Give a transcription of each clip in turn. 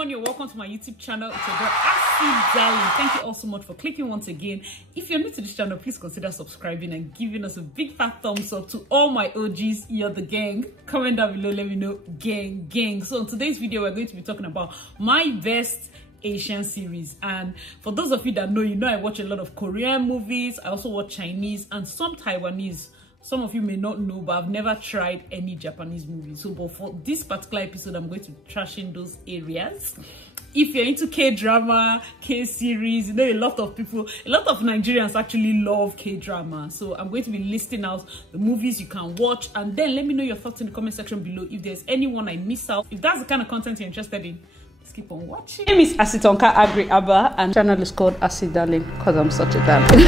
everyone, you're welcome to my YouTube channel. It's your girl Asi Darling. Thank you all so much for clicking once again. If you're new to this channel, please consider subscribing and giving us a big fat thumbs up. To all my OGs, you're the gang. Comment down below, let me know, gang. So in today's video, we're going to be talking about my best Asian series. And for those of you that know, you know I watch a lot of Korean movies. I also watch Chinese and some Taiwanese. Some of you may not know, but I've never tried any Japanese movie. So, but for this particular episode, I'm going to trash in those areas. If you're into K-drama, K-series, you know a lot of Nigerians actually love K-drama. So I'm going to be listing out the movies you can watch, and then let me know your thoughts in the comment section below if there's anyone I miss out. If that's the kind of content you're interested in, let's keep on watching. My name is Asitonka Agri Abba, and the channel is called Asi Darling because I'm such a darling.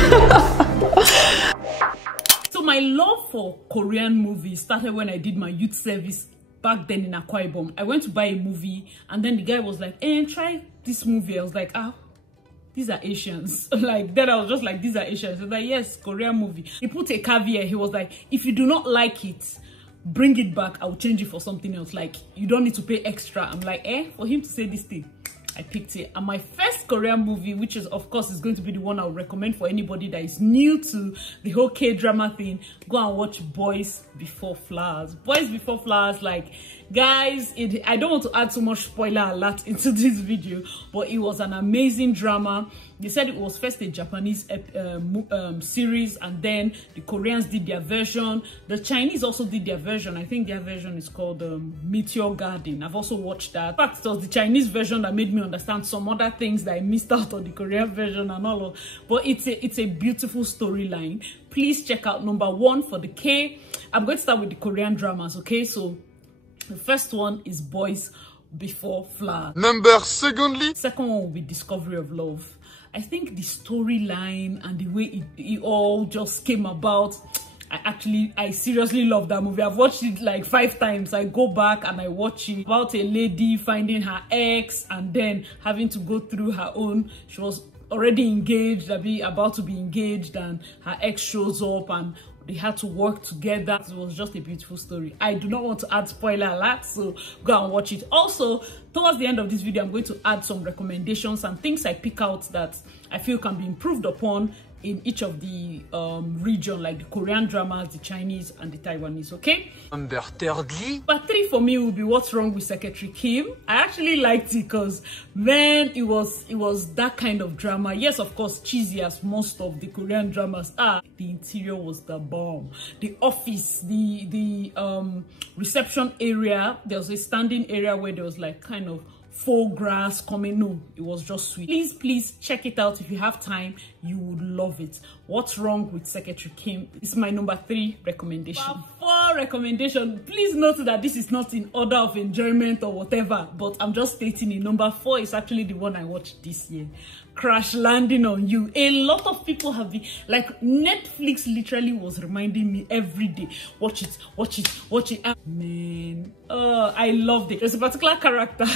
My love for Korean movies started when I did my youth service back then in Akwa Ibom. I went to buy a movie and then the guy was like, "Hey, try this movie." I was like, these are Asians. Like then I was just like, these are Asians. He was like, yes, Korean movie. He put a caveat. He was like, if you do not like it, bring it back. I will change it for something else. Like you don't need to pay extra. I'm like, for him to say this thing, I picked it. And my first Korean movie, which is of course is going to be the one I would recommend for anybody that is new to the whole K-drama thing, go and watch Boys Before Flowers. Boys Before Flowers, like guys, I don't want to add so much spoiler alert into this video, but it was an amazing drama. They said it was first a Japanese series, and then the Koreans did their version. The Chinese also did their version. I think their version is called METEOR GARDEN. I've also watched that. In fact, it was the Chinese version that made me understand some other things that I missed out on the Korean version and all of. But it's a beautiful storyline. Please check out number 1 for the K. I'm going to start with the Korean dramas, okay? So the first one is Boys Before Flowers. Second one will be Discovery of Love. I think the storyline and the way it all just came about, I seriously love that movie. I've watched it like 5 times. I go back and I watch it about a lady finding her ex and then having to go through her own. She was already engaged, about to be engaged, and her ex shows up and they had to work together. It was just a beautiful story. I do not want to add spoiler alert, so go and watch it. Also, towards the end of this video, I'm going to add some recommendations and things I pick out that I feel can be improved upon in each of the region, like the Korean dramas, the Chinese, and the Taiwanese, okay? Thirdly, but 3 for me will be What's Wrong with Secretary Kim. I actually liked it because, man, it was that kind of drama. Yes, of course, cheesy as most of the Korean dramas are. The interior was the bomb. The office, the reception area, there was a standing area where there was like kind of faux grass coming. No, it was just sweet. Please check it out if you have time. You would love it. What's Wrong with Secretary Kim is my number 3 recommendation. 4 recommendation. Please note that this is not in order of enjoyment or whatever, but I'm just stating it. Number 4 is actually the one I watched this year. Crash Landing on You. A lot of people have been like, Netflix literally was reminding me every day, watch it. Man, I loved it. There's a particular character.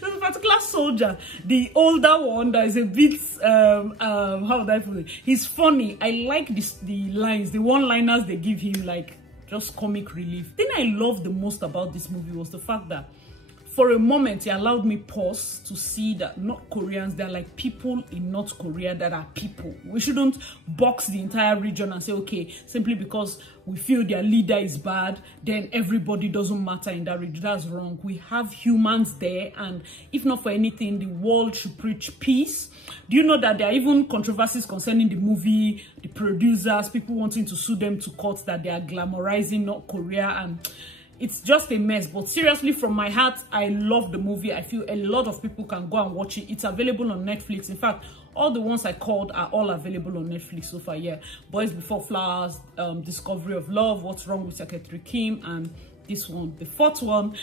There's a particular soldier, the older one, that is a bit how would I put it? He's funny. I like the lines, the one-liners they give him, like just comic relief. The thing I love the most about this movie was the fact that for a moment it allowed me pause to see that North Koreans, they're like people in North Korea that are people. We shouldn't box the entire region and say, okay, simply because we feel their leader is bad, then everybody doesn't matter in that region. That's wrong. We have humans there, and if not for anything, the world should preach peace. Do you know that there are even controversies concerning the movie, the producers, people wanting to sue them to court that they are glamorizing North Korea, and it's just a mess. But seriously, from my heart, I love the movie. I feel a lot of people can go and watch it. It's available on Netflix. In fact, all the ones I called are all available on Netflix so far. Yeah, Boys Before Flowers, Discovery of Love, What's Wrong with Secretary Kim, and this one, the 4th one,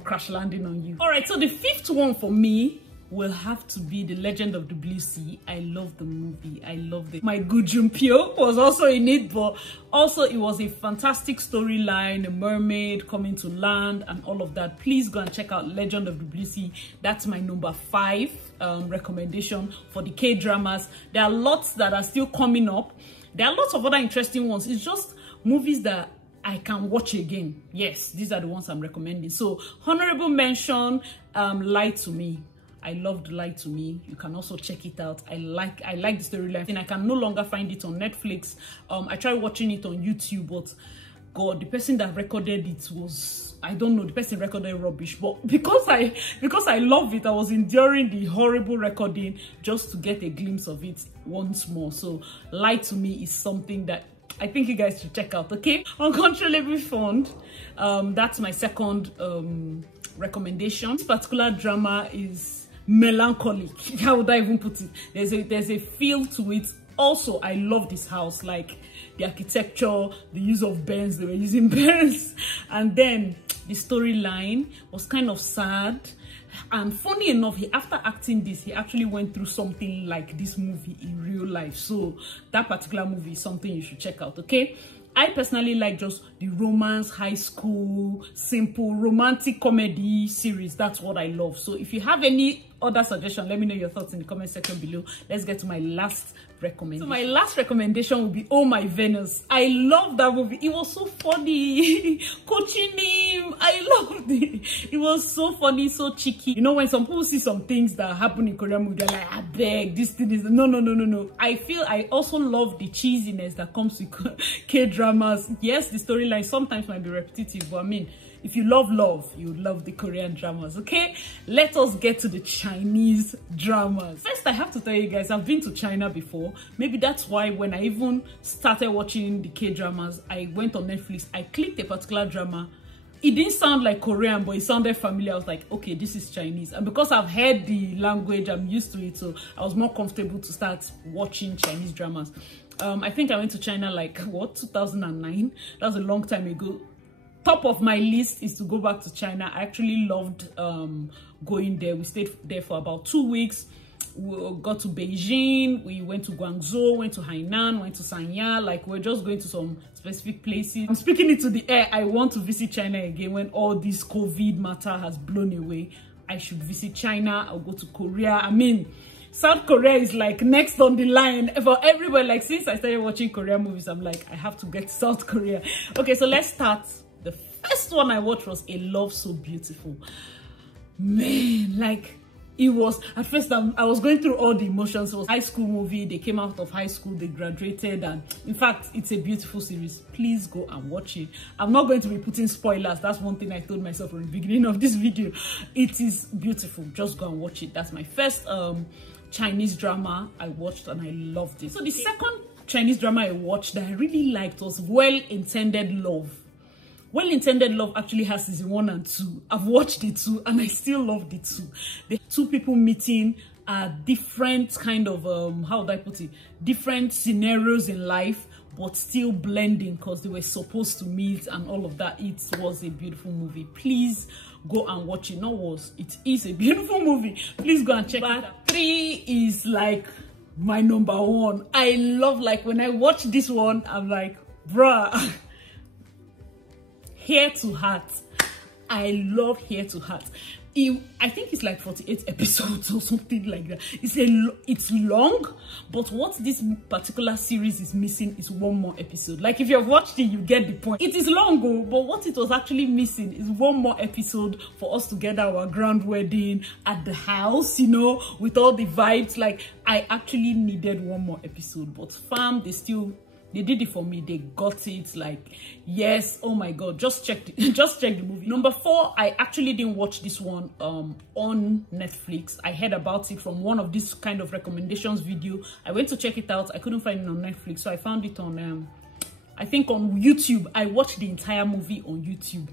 Crash Landing on You. All right, so the 5th one for me will have to be The Legend of the Blue Sea. I love the movie. I loved it. My good Junpyo was also in it, but also it was a fantastic storyline, a mermaid coming to land and all of that. Please go and check out Legend of the Blue Sea. That's my number 5 recommendation for the K-dramas. There are lots that are still coming up. There are lots of other interesting ones. It's just movies that I can watch again. Yes, these are the ones I'm recommending. So honorable mention, Lie to Me. I loved Lie to Me. You can also check it out. I like the storyline, and I can no longer find it on Netflix. I tried watching it on YouTube, but God, the person that recorded it was, I don't know, the person recorded rubbish. But because I love it, I was enduring the horrible recording just to get a glimpse of it once more. So Lie to Me is something that I think you guys should check out. Okay, Uncontrollably Fond. That's my second recommendation. This particular drama is melancholic. How would I even put it? There's a feel to it. Also, I love this house, like the architecture, the use of Benz. They were using Benz, and then the storyline was kind of sad. And funny enough, after acting this, he actually went through something like this movie in real life. So that particular movie is something you should check out. Okay, I personally like just the romance, high school, simple romantic comedy series. That's what I love. So if you have any other suggestion, let me know your thoughts in the comment section below. Let's get to my last recommendation. So my last recommendation will be Oh My Venus. I love that movie. It was so funny. Coaching him, I loved it. It was so funny, so cheeky. You know, when some people see some things that happen in Korean movies, they're like, I beg, this thing is no. I feel I also love the cheesiness that comes with K-dramas. Yes, the storyline sometimes might be repetitive, but I mean, if you love love, you love the Korean dramas. Okay, let us get to the Chinese dramas. First, I have to tell you guys, I've been to China before. Maybe that's why when I even started watching the K-dramas, I went on Netflix, I clicked a particular drama. It didn't sound like Korean, but it sounded familiar. I was like, okay, this is Chinese. And because I've heard the language, I'm used to it, so I was more comfortable to start watching Chinese dramas. I think I went to China like, what, 2009? That was a long time ago. Top of my list is to go back to China. I actually loved going there. We stayed there for about 2 weeks. We got to Beijing, we went to Guangzhou, went to Hainan, went to Sanya. Like, we're just going to some specific places. I'm speaking it to the air. I want to visit China again when all this COVID matter has blown away. I should visit China. I'll go to Korea. I mean, South Korea is like next on the line for everywhere. Like, since I started watching Korean movies, I'm like, I have to get to South Korea. Okay, so let's start. The first one I watched was A Love So Beautiful. Man, like, it was, at first I was going through all the emotions. It was a high school movie. They came out of high school, they graduated, and in fact, it's a beautiful series. Please go and watch it. I'm not going to be putting spoilers. That's one thing I told myself from the beginning of this video. It is beautiful. Just go and watch it. That's my first Chinese drama I watched, and I loved it. So the second Chinese drama I watched that I really liked was Well-Intended Love. Well-Intended Love actually has season 1 and 2. I've watched it too, and I still love it too. The two people meeting different kind of how would I put it, different scenarios in life, but still blending because they were supposed to meet and all of that. It was a beautiful movie. Please go and watch it. It is a beautiful movie. Please go and check it out. 3 is like my number 1. I love, like, when I watch this one, I'm like, bruh. Hair to Heart. I love Hair to Heart. I think it's like 48 episodes or something like that. It's long, but what this particular series is missing is one more episode. Like, if you've watched it, you get the point. It is long, but what it was actually missing is one more episode for us to get our grand wedding at the house, you know, with all the vibes. Like, I actually needed one more episode, but fam, they did it for me. They got it. Like, yes, oh my god, just check the movie. Number 4, I actually didn't watch this one on Netflix. I heard about it from one of these kind of recommendations video. I went to check it out. I couldn't find it on Netflix, so I found it on I think on YouTube. I watched the entire movie on YouTube.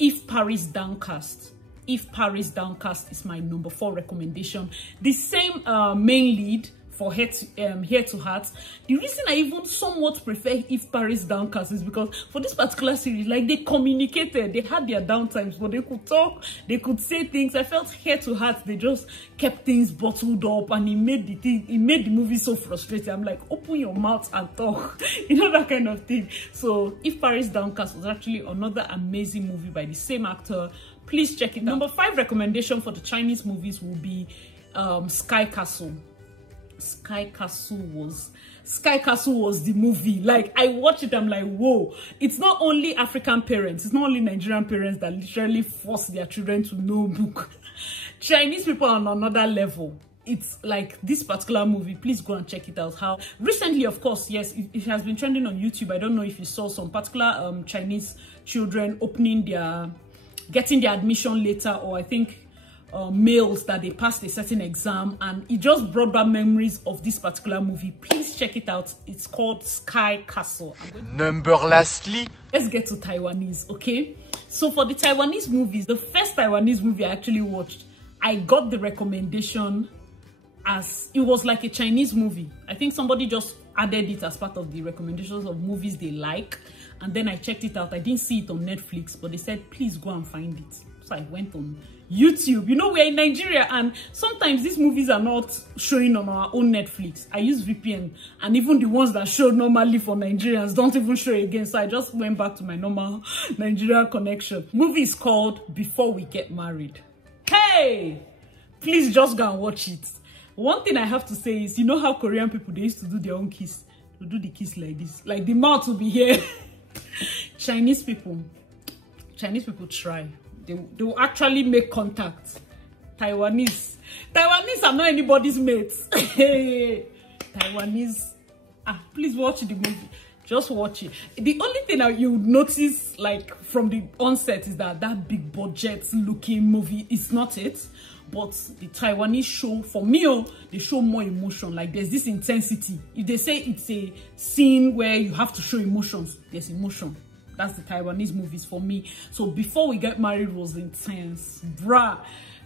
If Paris Downcast. If Paris Downcast is my number 4 recommendation. The same main lead for Hair to Heart. The reason I even somewhat prefer If Paris Downcast is because for this particular series, like, they communicated, they had their downtimes, but they could talk, they could say things. I felt Hair to Heart, they just kept things bottled up, and it made the movie so frustrating. I'm like, open your mouth and talk, you know, that kind of thing. So If Paris Downcast was actually another amazing movie by the same actor. Please check it out. Number 5 recommendation for the Chinese movies will be Sky Castle. Sky Castle was the movie. Like, I watched it, I'm like, whoa. It's not only African parents, it's not only Nigerian parents that literally force their children to know book. Chinese people are on another level. It's like this particular movie. Please go and check it out. How recently, of course, yes, it has been trending on YouTube. I don't know if you saw some particular Chinese children getting their admission later, or I think males that they passed a certain exam, and it just brought back memories of this particular movie. Please check it out. It's called Sky Castle. Lastly, let's get to Taiwanese, okay? So for the Taiwanese movies, the first Taiwanese movie I actually watched, I got the recommendation as it was like a Chinese movie. I think somebody just added it as part of the recommendations of movies they like, and then I checked it out. I didn't see it on Netflix, but they said please go and find it. So I went on YouTube. You know, we're in Nigeria, and sometimes these movies are not showing on our own Netflix. I use VPN, and even the ones that show normally for Nigerians don't even show again. So I just went back to my normal Nigerian connection. Movie is called Before We Get Married. Hey, please just go and watch it. One thing I have to say is, you know how Korean people, they used to do their own kiss? They do the kiss like this, like the mouth will be here. Chinese people try. They will actually make contact. Taiwanese are not anybody's mates. Taiwanese, please watch the movie. Just watch it. The only thing that you notice, like from the onset, is that big budget looking movie is not it. But the Taiwanese show, for me, they show more emotion. Like, there's this intensity. If they say it's a scene where you have to show emotions, there's emotion. That's the Taiwanese movies for me. So Before We Get Married was intense, bruh.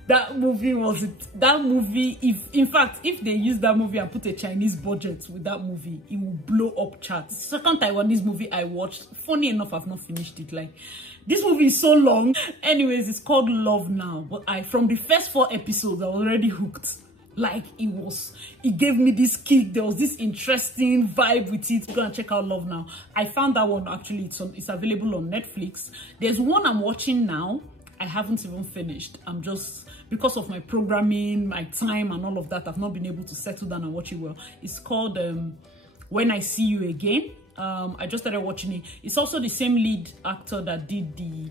That movie was it. That movie, if they use that movie and put a Chinese budget with that movie, it will blow up charts. Second Taiwanese movie I watched, funny enough, I've not finished it. Like, this movie is so long. Anyways, it's called Love Now. But from the first 4 episodes, I was already hooked. Like, it gave me this kick. There was this interesting vibe with it. Go and check out Love Now. I found that one actually. It's available on Netflix. There's one I'm watching now. I haven't even finished. I'm just, because of my programming, my time and all of that, I've not been able to settle down and watch it well. It's called When I See You Again. I just started watching it. It's also the same lead actor that did the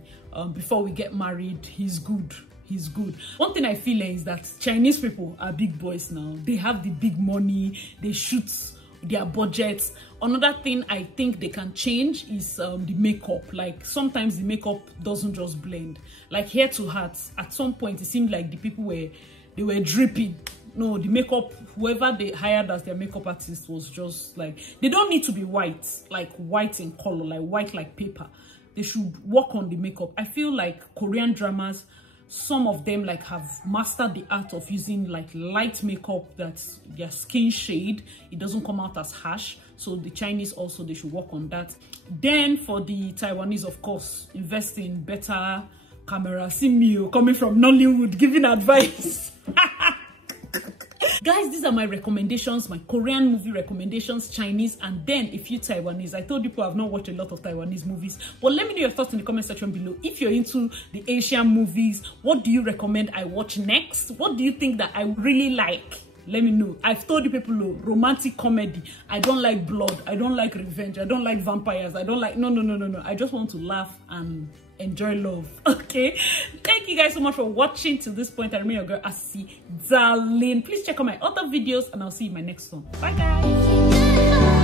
Before We Get Married. He's good. He's good. One thing I feel is that Chinese people are big boys now. They have the big money. They shoot their budgets. Another thing I think they can change is the makeup. Like, sometimes the makeup doesn't just blend. Like, Hair to Heart, at some point it seemed like the people were dripping. No, the makeup, whoever they hired as their makeup artist was just like, they don't need to be white, like white in color, like white like paper. They should work on the makeup. I feel like Korean dramas, some of them like have mastered the art of using like light makeup that's their skin shade. It doesn't come out as harsh. So the Chinese also, they should work on that. Then for the Taiwanese, of course, invest in better camera. See me coming from Nollywood giving advice. Guys, these are my recommendations, my Korean movie recommendations, Chinese, and then a few Taiwanese. I told people I've not watched a lot of Taiwanese movies, but let me know your thoughts in the comment section below. If you're into the Asian movies, what do you recommend I watch next? What do you think that I really like? Let me know. I've told you people, romantic comedy. I don't like blood. I don't like revenge. I don't like vampires. I don't like, no. I just want to laugh and enjoy love. Okay, thank you guys so much for watching to this point. I remain your girl Asi Darling. Please check out my other videos and I'll see you in my next one. Bye guys.